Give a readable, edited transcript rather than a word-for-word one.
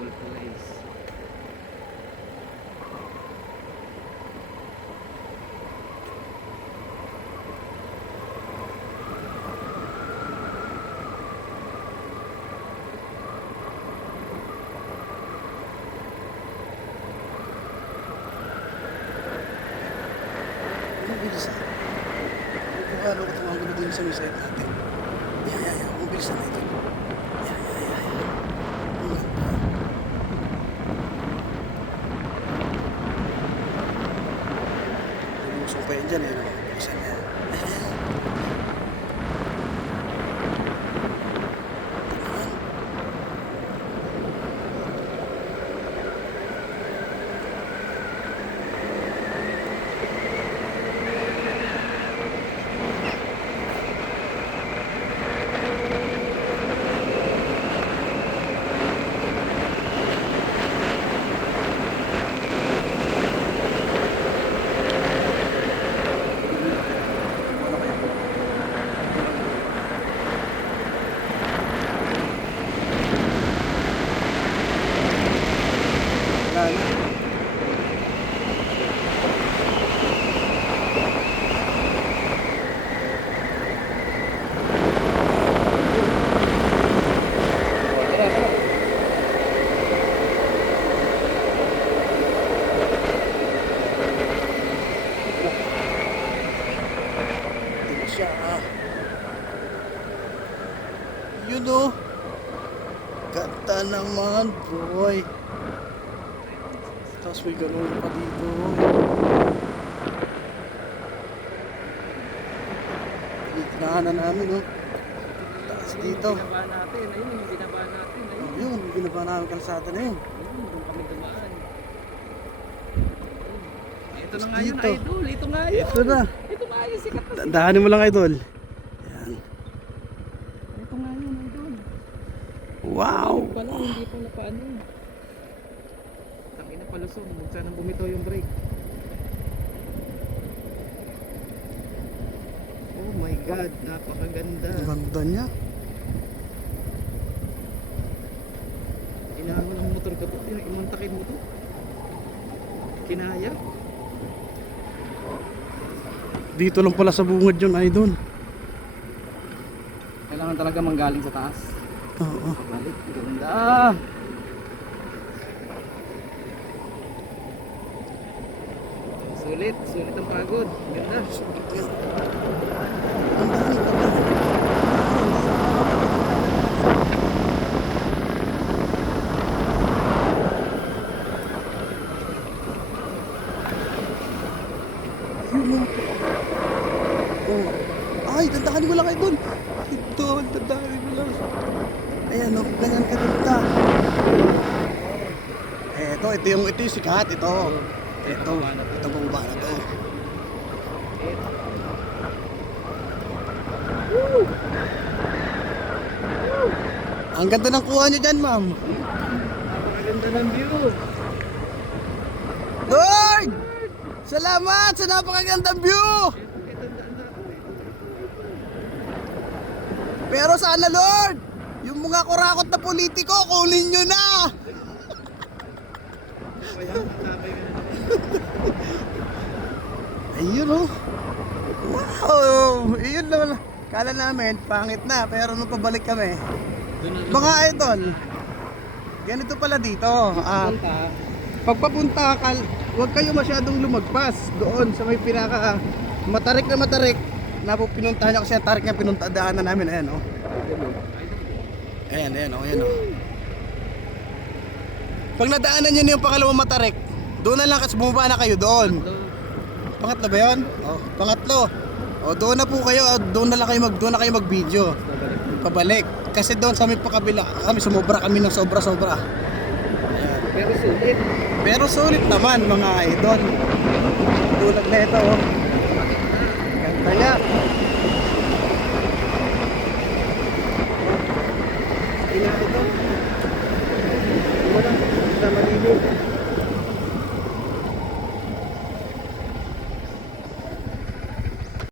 Full place. Bilisan. Kung ano ko tumawag na din sa may side natin. Bilisan na ito. Lumusong pa yun dyan eh. Bilisan na. Yun o. Ganda naman, boy. Tapos may ganun pa dito. Tinaan na namin, no? Taas dito. Binaba natin. Ayun yung binaba natin. Oh, yun, binaba namin kalsada na yun. Ayun, doon kami dumaan. Ito na nga yun, Dito. idol. Ito nga yun. Ito na. Ito nga yun, sikat na sikat. Dahanin mo lang, idol. Yan. Ito nga yun, idol. Wow! Ayun pala, hindi pa napaano. Tangina palusong. Huwag sanang bumitaw yung brake. Oh my God, napakaganda. Ang ganda niya. Inaano ng motor ko to, imantakin mo to. Kinaya. Dito lang pala sa bungad yun, idol. Kailangan talaga manggaling sa taas. Oo. Balik, ganda. Sulit, sulit ang pagod. Ganda. Oh. Ay, dandahanin mo lang kayo doon. Idol, dandahanin mo lang. Ayan, oh, ganyan ka dun ka. Ito yung sikat, ito. Ito baba na to. Ang ganda ng kuha niyo dyan, ma'am. Napakaganda ng view. Lord! Salamat sa napakagandang view! Pero sana, Lord, yung mga kurakot na politiko, kunin nyo na! Ayun, oh. Wow! Ayun naman. Kala namin, pangit na, pero nung pabalik kami, mga idol, ganito pala dito. Pagpapunta, huwag kayo masyadong lumagpas doon sa may pinaka matarik na matarik na pinuntahan niya kasi ang tarik na pinuntadaanan namin. Ayan, oh. Ayan, oh. Pag nadaanan niyo na yung pangalawang matarik, doon na lang kasi bumaba na kayo doon. Pangatlo ba yun? Oh, pangatlo. O doon na po kayo, doon na kayo mag-video. Pabalik. Kasi doon sa may pakabila, kami sumobra kami ng sobra-sobra. Pero sulit. Pero sulit naman mga idol. Tulad na ito, oh. Ganda niya. Ito. Wala, sa malilim.